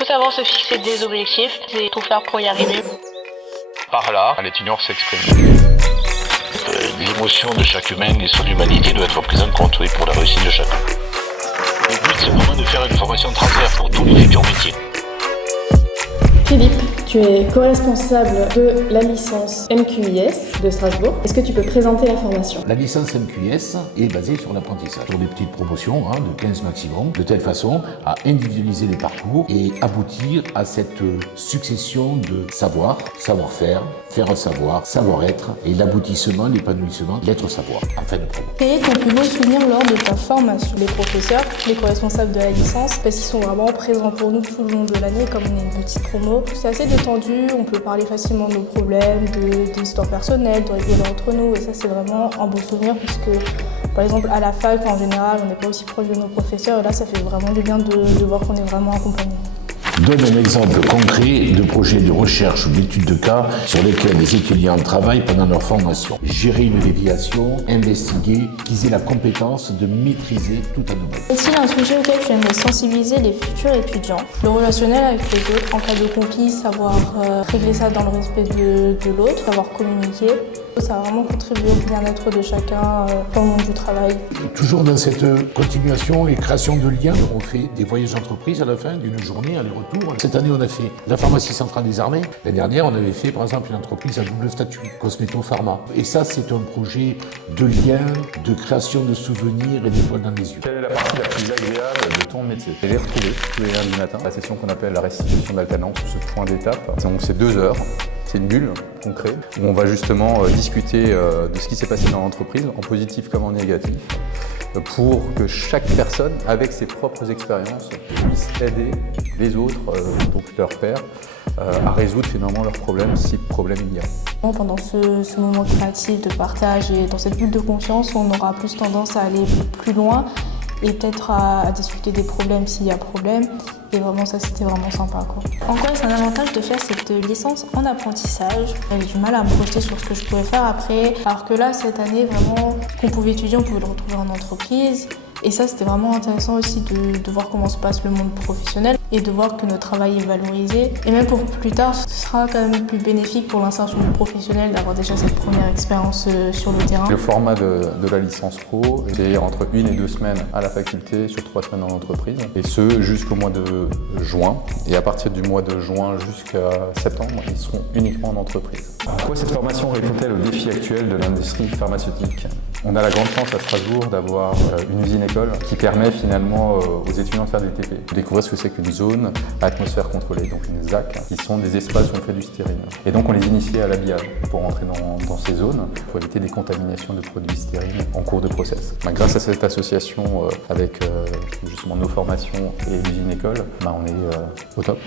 faut savoir se fixer des objectifs et tout faire pour y arriver. Par là, l'étudiant s'exprime. L'émotion de chaque humain et son humanité doit être prise en compte pour la réussite de chacun. Le but, c'est vraiment de faire une formation transverse pour tous les futurs métiers. Philippe, tu es co-responsable de la licence MQIS de Strasbourg. Est-ce que tu peux présenter la formation ? La licence MQIS est basée sur l'apprentissage, sur des petites promotions de 15 maximum, de telle façon à individualiser les parcours et aboutir à cette succession de savoir, savoir-faire, faire un savoir, savoir-être et l'aboutissement, l'épanouissement, l'être-savoir en fin de promo. Quel est ton plus beau souvenir lors de ta formation ? Les professeurs, les co-responsables de la licence, parce qu'ils sont vraiment présents pour nous tout le long de l'année, comme on est une petite promo. C'est assez détendu, on peut parler facilement de nos problèmes, d'histoires personnelles, de rigoler entre nous, et ça c'est vraiment un beau souvenir puisque par exemple à la fac en général on n'est pas aussi proche de nos professeurs et là ça fait vraiment du bien de voir qu'on est vraiment accompagnés. Donne un exemple concret de projet de recherche ou d'étude de cas sur lesquels les étudiants travaillent pendant leur formation. Gérer une déviation, investiguer, qu'ils aient la compétence de maîtriser tout un domaine. Est-il un sujet auquel tu aimerais sensibiliser les futurs étudiants ? Le relationnel avec les autres, en cas de conflit, savoir régler ça dans le respect de l'autre, savoir communiquer. Ça va vraiment contribuer au bien-être de chacun dans le monde du travail. Toujours dans cette continuation et création de liens, on fait des voyages d'entreprise à la fin d'une journée, aller-retour. Cette année, on a fait la pharmacie centrale des armées. L'année dernière, on avait fait par exemple une entreprise à double statut, Cosmeto Pharma. Et ça, c'est un projet de lien, de création de souvenirs et d'étoiles dans les yeux. Quelle est la partie la plus agréable de ton métier ? Et les retrouver tous les lundis matin, la session qu'on appelle la restitution d'alternance, ce point d'étape. Donc c'est 2 heures. C'est une bulle qu'on crée où on va justement discuter de ce qui s'est passé dans l'entreprise, en positif comme en négatif, pour que chaque personne, avec ses propres expériences, puisse aider les autres, donc leurs pairs, à résoudre finalement leurs problèmes, si problème il y a. Pendant ce moment créatif de partage et dans cette bulle de confiance, on aura plus tendance à aller plus loin et peut-être à discuter des problèmes s'il y a problème. Et vraiment, ça, c'était vraiment sympa, quoi. En quoi est-ce un avantage de faire cette licence en apprentissage ? J'avais du mal à me projeter sur ce que je pouvais faire après. Alors que là, cette année, vraiment, ce qu'on pouvait étudier, on pouvait le retrouver en entreprise. Et ça, c'était vraiment intéressant aussi de voir comment se passe le monde professionnel et de voir que notre travail est valorisé. Et même pour plus tard, ce sera quand même plus bénéfique pour l'insertion professionnelle d'avoir déjà cette première expérience sur le terrain. Le format de la licence pro, c'est entre 1 et 2 semaines à la faculté, sur 3 semaines en entreprise. Et ce, jusqu'au mois de juin. Et à partir du mois de juin jusqu'à septembre, ils seront uniquement en entreprise. En quoi cette formation répond-elle aux défis actuels de l'industrie pharmaceutique ? On a la grande chance à Strasbourg d'avoir une usine-école qui permet finalement aux étudiants de faire des TP, de découvrir ce que c'est qu'une zone à atmosphère contrôlée, donc une ZAC, qui sont des espaces où on fait du styrène. Et donc on les initiait à l'habillage pour rentrer dans ces zones, pour éviter des contaminations de produits stériles en cours de process. Grâce à cette association avec justement nos formations et l'usine-école, on est au top.